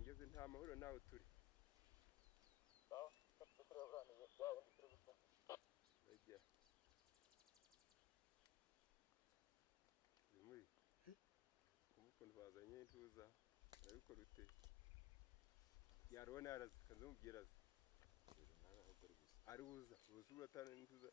ngeze nta mahoro nawe turi bajya zimuri ukuntu bazanye intuza arabikora ute yarubona yarazikaze mubwira azi ari buza uratana intuza